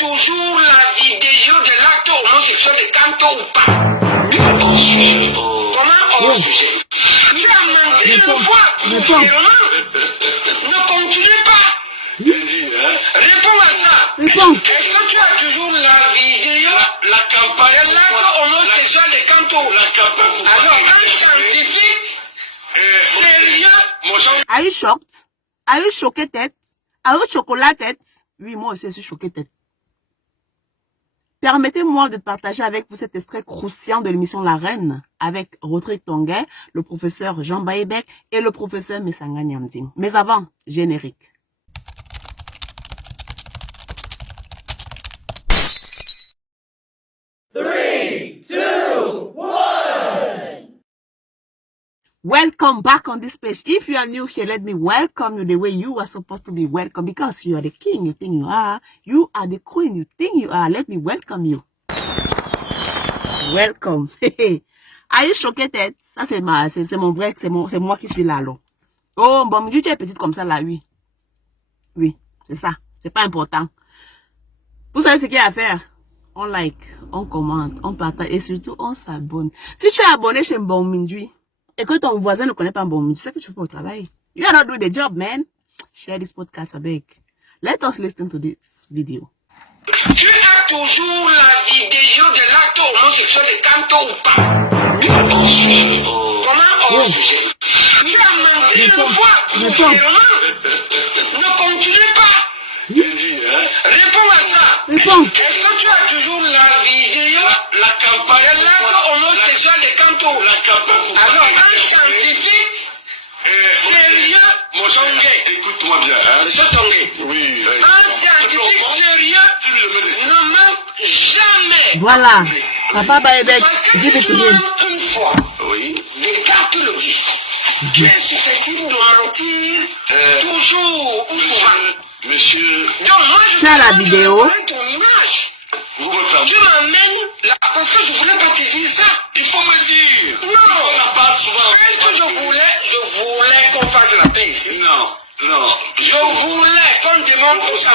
toujours la vidéo de l'acte homosexuel de Kanto ou pas? Hors sujet. Comment hors sujet? Tu as menti une fois. Ne continue pas. Réponds à ça. Est-ce que tu as toujours la vidéo, la campagne de l'acte homosexuel de Kanto? Alors, un scientifique sérieux. Are you shocked? Are you choqué tête? Are you chocolat tête? Oui, moi aussi, je suis choqué tête. Permettez-moi de partager avec vous cet extrait croustillant de l'émission La Reine avec Rodrigue Tonguet, le professeur Jean Baïbek et le professeur Messanga Nyamding. Mais avant, générique. Three, two, one. Welcome back on this page. If you are new here, let me welcome you the way you are supposed to be welcome, because you are the king you think you are. You are the queen you think you are. Let me welcome you. Welcome. Are you choqué tête? Ça c'est mon vrai, c'est moi qui suis là. Oh, bon, tu es petite comme ça là, oui. Oui, c'est ça. C'est pas important. Vous savez ce qu'il y a à faire? On like, on commente, on partage et surtout on s'abonne. Si tu es abonné chez Bon Minduit et que ton voisin ne connaît pas Bon Minduit, tu sais que tu fais au travail. You are not doing the job, man. Share this podcast, I beg. Let us listen to this video. Tu as toujours la vidéo de l'acte homosexuel de Kanto ou pas? Hors sujet. Comment hors sujet? Tu as menti une fois. Ne continue pas. Réponds à ça. Est-ce que tu as toujours la vidéo, la campagne de l'acte homosexuel de Kanto? Alors, un scientifique sérieux, écoute-moi bien, Monsieur Tonguet. Oui. Un scientifique sérieux ne ment jamais. Voilà. Papa Baïbek, dis-le une fois. Oui. Décarte le dit. Tu es susceptible de mentir toujours ou souvent. Monsieur. Donc, moi, je as la vidéo. Ton image. Tu m'amènes là parce que je voulais pas te dire ça. Il faut me dire. Non. On en parle souvent. Qu'est-ce que je voulais qu'on fasse la paix ici. Non. Je voulais qu'on demande pour ça,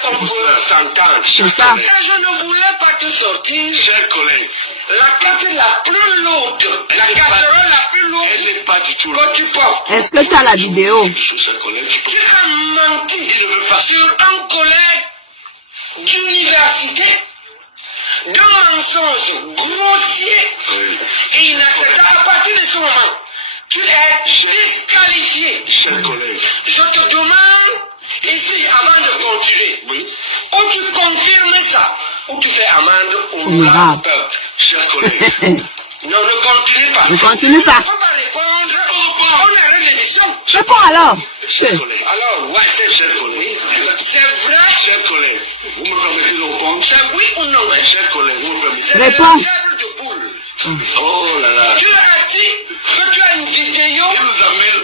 qu'on peut s'entendre. C'est ça. Et je ne voulais pas te sortir. Chers collègues. La carte la plus lourde, la casserole la plus lourde. Elle n'est pas du tout lourde. Que tu portes. Est-ce que tu as la vidéo? Tu as menti sur un collègue d'université. Deux mensonges grossiers et inacceptables. À partir de ce moment, tu es disqualifié. Chers collègues. Je te demande ici, avant de continuer, ou tu confirmes ça, ou tu fais amende au peuple. Chers collègues. Non, ne continue pas. Ne continue pas. On ne peut pas répondre. On arrête l'émission. Réponds alors. Chers collègues. Alors, ouais, c'est chers collègues. C'est vrai. Chers collègues. Vous me permettez de répondre? C'est oui ou non? Chers collègues, vous me permettez. Réponds. C'est de boule. Oh là là. Tu as dit que tu as une vidéo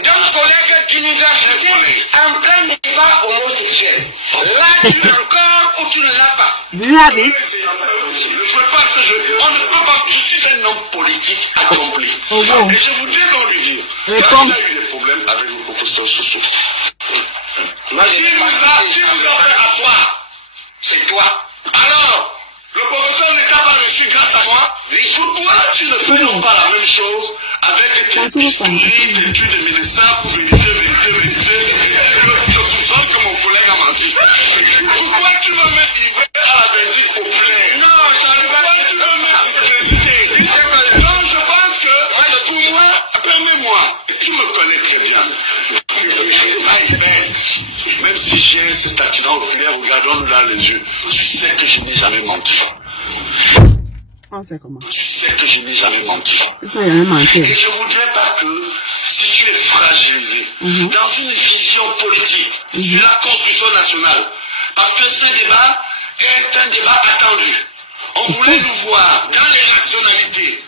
d'un collègue d'université en plein débat homosexuel. Là, tu l'as encore ou tu ne l'as pas? Do you have it? Je passe, on ne peut pas, je suis un homme politique accompli. Oh bon. Et je voudrais donc lui dire, Réponds. quand il a eu des problèmes avec le professeur Soso, qui vous a fait asseoir? C'est toi. Alors, le professeur ne t'a pas reçu grâce à moi. Pourquoi tu ne fais pas la même chose avec tes historiques, tes études de médecin pour vérifier? Je soupçonne que mon collègue a menti. Pourquoi tu me mets livré à la benzine populaire? Non, pourquoi tu me mets discrédité? Donc je pense que, pour moi, permets-moi, tu me connais très bien. Même si j'ai cet accident oculaire, regardons-nous dans les yeux. Tu sais que je n'ai jamais menti. On sait comment. Tu sais que je n'ai jamais menti. Tu sais jamais menti. Et je voudrais pas que, si tu es fragilisé, dans une vision politique, sur la construction nationale, parce que ce débat est un débat attendu. On voulait nous voir dans les rationalités,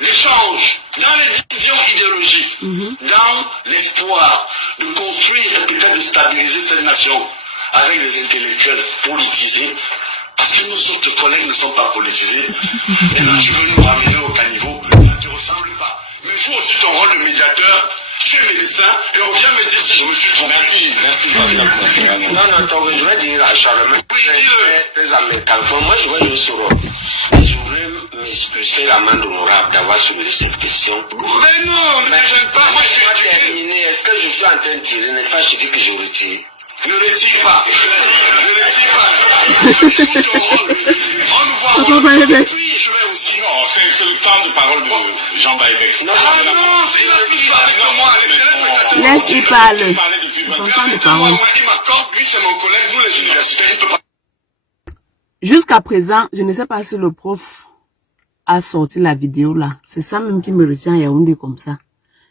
l'échange, dans les visions idéologiques, dans l'espoir de construire et peut-être de stabiliser cette nation avec des intellectuels politisés, parce que nos autres collègues ne sont pas politisés. Et là, tu veux nous ramener au caniveau, ça ne te ressemble pas. Mais joue aussi ton rôle de médiateur Tu es médecin et on vient me dire si je me suis trompé. Merci. Non, donc je vais dire à Charlemagne. Oui, dis-le. Moi, je vais jouer ce rôle. Je voulais me faire l'amende honorable d'avoir soulevé cette question. Mais non, ne me gêne pas. Moi, je suis terminé. Est-ce que je suis en train de tirer? N'est-ce pas? Je dis que je retire. Ne retire pas. Ne retire pas. Joue ton rôle. On nous voit. Oui, je vais aussi. Non, c'est le temps de parole de Jean Baïbek. Non, il a plus parlé que moi. Laisse-y parler. Son temps de parole. Il m'accorde, lui, c'est mon collègue. Nous, les universitaires, il peut pas. Jusqu'à présent, je ne sais pas si le prof a sorti la vidéo là. C'est ça même qui me retient à Yaoundé comme ça.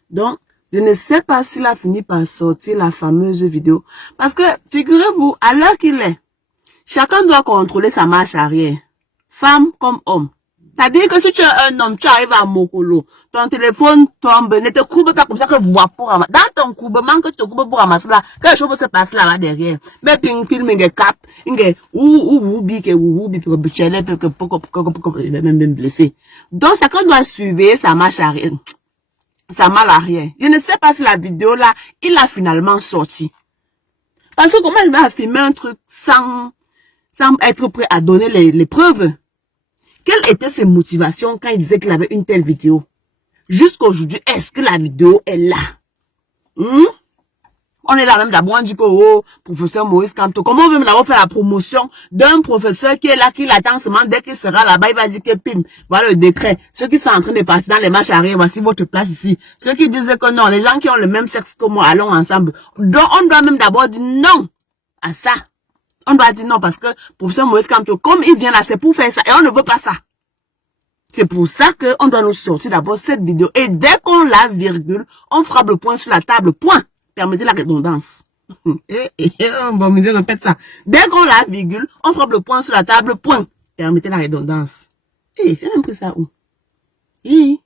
Donc, je ne sais pas s'il a fini par sortir la fameuse vidéo. Parce que, figurez-vous, à l'heure qu'il est, chacun doit contrôler sa marche arrière. Femme comme homme. C'est-à-dire que si tu es un homme, tu arrives à Mokolo, ton téléphone tombe, ne te courbe pas comme ça que voir pour ramasser. Dans ton courbement que tu te courbes pour ramasser là, quelque chose se passe là-bas derrière. Mais puis un film, il cap, il même blessé. Donc chacun doit surveiller sa marche arrière. Sa malle arrière. Je ne sais pas si la vidéo là, il a finalement sorti. Parce que comment il va filmer un truc sans être prêt à donner les preuves? Quelles étaient ses motivations quand il disait qu'il avait une telle vidéo? Jusqu'aujourd'hui, est-ce que la vidéo est là? On est là même d'abord, on dit que, oh, professeur Moïse Kamto, comment on veut même d'abord faire la promotion d'un professeur qui est là, qui l'attend seulement dès qu'il sera là-bas, il va dire que pim, voilà le décret. Ceux qui sont en train de partir dans les marches arrière, voici votre place ici. Ceux qui disaient que non, les gens qui ont le même sexe que moi, allons ensemble. Donc, on doit même d'abord dire non à ça. On doit dire non parce que professeur Moïse Kamto, comme il vient là, c'est pour faire ça et on ne veut pas ça. C'est pour ça qu'on doit nous sortir d'abord cette vidéo. Et dès qu'on la virgule, on frappe le point sur la table. Point. Permettez la redondance. Bon, me dire, répète ça. Dès qu'on la virgule, on frappe le point sur la table. Point. Permettez la redondance. J'ai même pris ça où? J'ai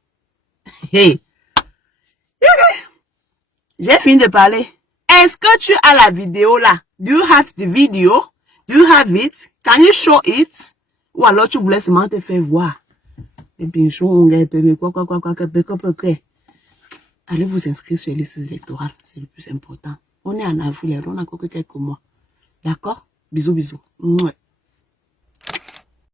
fini de parler. Est-ce que tu as la vidéo là? Do you have the video? Do you have it? Can you show it? Ou alors tu voulais seulement te faire voir? Et puis, allez vous inscrire sur les listes électorales. C'est le plus important. On est en avril, on a encore quelques mois. D'accord? Bisous, bisous.